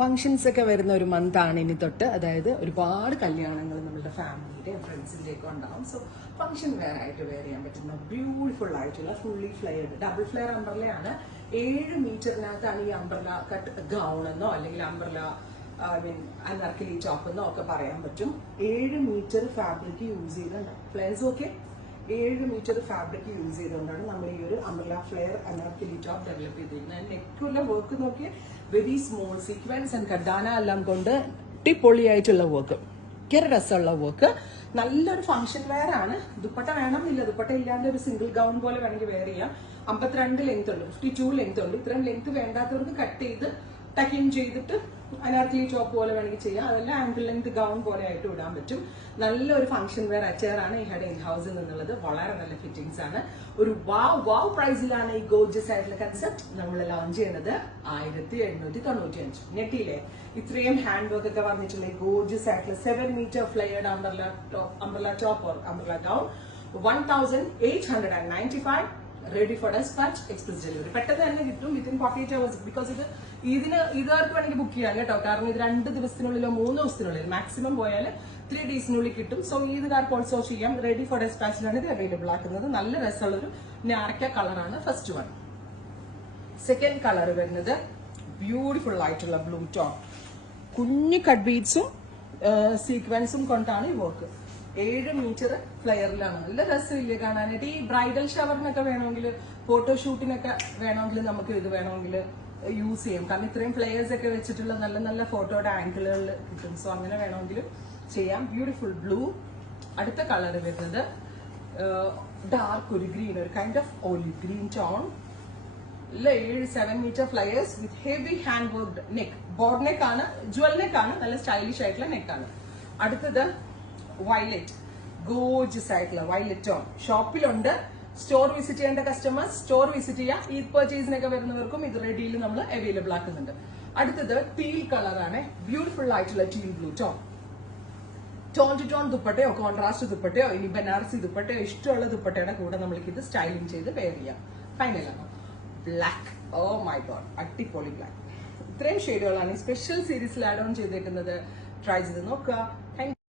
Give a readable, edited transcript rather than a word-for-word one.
Functions ഒക്കെ വരുന്ന ഒരു മന്ത് ആണ് ഇനി തൊട്ട്. അതായത് ഒരുപാട് കല്യാണങ്ങൾ നമ്മുടെ ഫാമിലിയുടെയും ഫ്രണ്ട്സിന്റെ ഒക്കെ ഉണ്ടാവും. സോ ഫംഗ്ഷൻ വെയർ ആയിട്ട് വെയർ ചെയ്യാൻ പറ്റുന്ന ബ്യൂട്ടിഫുൾ ആയിട്ടുള്ള ഫുള്ളി ഫ്ലെയർഡ് ഡബിൾ ഫ്ലെയർ അംബ്രലയാണ്. 7 മീറ്ററിനകത്താണ് ഈ അംബ്രല കട്ട് ഗൗൺ എന്നോ അല്ലെങ്കിൽ അംബ്രല അനാർക്കലി ടോപ്പ് എന്നോ ഒക്കെ പറയാൻ പറ്റും. 7 മീറ്റർ ഫാബ്രിക് യൂസ് ചെയ്തിട്ടുണ്ടാവും. ഫ്ലെയർസ് ഒക്കെ 7 മീറ്റർ ഫാബ്രിക് യൂസ് ചെയ്തുകൊണ്ടാണ് നമ്മൾ ഈ ഒരു umbrella flare Anarkali top develop ചെയ്തിരിക്കുന്നത്. നെക്കുള്ള വർക്ക് നോക്കിയാൽ വെരി സ്മോൾ സീക്വൻസ് ആൻഡ് കഡാന എല്ലാം കൊണ്ട് അടിപൊളിയായിട്ടുള്ള വർക്ക്, ഭയങ്കര രസമുള്ള വർക്ക്. നല്ലൊരു ഫംഗ്ഷൻ വെയർ ആണ്. ദുപ്പട്ട വേണമെന്നില്ല, ദുപ്പട്ട ഇല്ലാണ്ട് ഒരു സിംഗിൾ ഗൗൺ പോലെ വേണമെങ്കിൽ വെയർ ചെയ്യാം. 52 ലെങ്ത് ഉണ്ട്, 52 ലെങ്ത് ഉണ്ട്. ഇത്രയും ലെങ്ത് വേണ്ടാത്തവർക്ക് കട്ട് ചെയ്ത് ടക്കിങ് ചെയ്തിട്ട് അനാർക്കലി ടോപ്പ് പോലെ വേണമെങ്കിൽ ചെയ്യാം. അതെല്ലാം ആംഗിൾ ലെങ്ത് ഗൗൺ പോലെ ആയിട്ട് ഇടാൻ പറ്റും. നല്ലൊരു ഫംഗ്ഷൻ വെയർ അച്ചയർ ആണ് ഈ ഹെഡ് ഇൻ ഹൗസിൽ നിന്നുള്ളത്. വളരെ നല്ല ഫിറ്റിംഗ്സ് ആണ്. ഒരു വാവ് പ്രൈസിലാണ് ഈ ഗോർജിയസ് ആയിട്ടുള്ള കൺസെപ്റ്റ് നമ്മൾ ലോഞ്ച് ചെയ്യുന്നത്. 1795. ഞെട്ടിയില്ലേ? ഇത്രയും ഹാൻഡ് വർക്ക് ഒക്കെ വന്നിട്ടുള്ള ഈ ഗോർജിയസ് ആയിട്ടുള്ള 7 meter flared umbrella top or umbrella gown 1895. Ready for despatch, express delivery. പെട്ടെന്ന് തന്നെ കിട്ടും, വിത്തിൻ 48 hours. ബിക്കോസ് ഇതാർക്ക് വേണമെങ്കിൽ ബുക്ക് ചെയ്യാം കേട്ടോ. കാരണം ഇത് 2 ദിവസത്തിനുള്ളിലോ 3 ദിവസത്തിനുള്ളിൽ മാക്സിമം പോയാൽ 3 daysനുള്ളിൽ കിട്ടും. സോ ഈദ്കാർക്ക് ഓൾസോ ചെയ്യാം. റെഡി ഫോർ ഡെസ്പാച്ചിലാണ് ഇത് അവൈലബിൾ ആക്കുന്നത്. നല്ല രസമുള്ളൊരു നാരക്ക കളറാണ് ഫസ്റ്റ് വൺ. സെക്കൻഡ് കളർ വരുന്നത് ബ്യൂട്ടിഫുൾ ആയിട്ടുള്ള ബ്ലൂ ടോൺ. കുഞ്ഞു കട്ട് ബീഡ്സും സീക്വൻസും കൊണ്ടാണ് ഈ വർക്ക്. 7 മീറ്റർ ഫ്ലെയറിലാണ്. നല്ല രസമില്ലേ കാണാനായിട്ട്? ഈ ബ്രൈഡൽ ഷവറിനൊക്കെ വേണമെങ്കിൽ, ഫോട്ടോഷൂട്ടിനൊക്കെ വേണമെങ്കിൽ നമുക്ക് ഇത് വേണമെങ്കിൽ യൂസ് ചെയ്യും. കാരണം ഇത്രയും ഫ്ലെയേഴ്സ് ഒക്കെ വെച്ചിട്ടുള്ള നല്ല നല്ല ഫോട്ടോയുടെ ആംഗിളുകളിൽ കിട്ടും. സോ അങ്ങനെ വേണമെങ്കിലും ചെയ്യാം. Beautiful blue. അടുത്ത കളർ വരുന്നത് ഡാർക്ക് ഒരു ഗ്രീൻ, ഒരു kind of olive green tone. 7 meter flares with heavy hand worked neck. Board neck ആണ്, ജ്വൽ നെക്ക് ആണ്, നല്ല സ്റ്റൈലിഷ് ആയിട്ടുള്ള നെക്കാണ്. അടുത്തത് വയലറ്റ്, ഗോർജിയസ് ആയിട്ടുള്ള വയലറ്റ് ടോൺ. ഷോപ്പിലുണ്ട്. സ്റ്റോർ വിസിറ്റ് ചെയ്യേണ്ട കസ്റ്റമേഴ്സ് സ്റ്റോർ വിസിറ്റ് ചെയ്യാം. ഈ പർച്ചേസിനൊക്കെ വരുന്നവർക്കും ഇത് റെഡിയിൽ നമ്മൾ അവൈലബിൾ ആക്കുന്നുണ്ട്. അടുത്തത് ടീൽ കളറാണ്. ബ്യൂട്ടിഫുൾ ആയിട്ടുള്ള teal blue tone. Tone to tone ദുപ്പട്ടയോ കോൺട്രാസ്റ്റ് ദുപ്പട്ടയോ ഇനി ബനാറസി ദുപ്പട്ടയോ ഇഷ്ടമുള്ള ദുപ്പട്ടയുടെ കൂടെ നമ്മൾക്ക് ഇത് സ്റ്റൈലിംഗ് ചെയ്ത് വെയർ ചെയ്യാം. ഫൈനലാണ് ബ്ലാക്ക്. ഓ മൈ ഗോഡ്, അടിപൊളി ബ്ലാക്ക്. ഇത്രയും ഷെയ്ഡുകളാണ് ഈ സ്പെഷ്യൽ സീരീസിൽ ആഡ് ഓൺ ചെയ്തേക്കുന്നത്. ട്രൈ ചെയ്ത് നോക്കുക.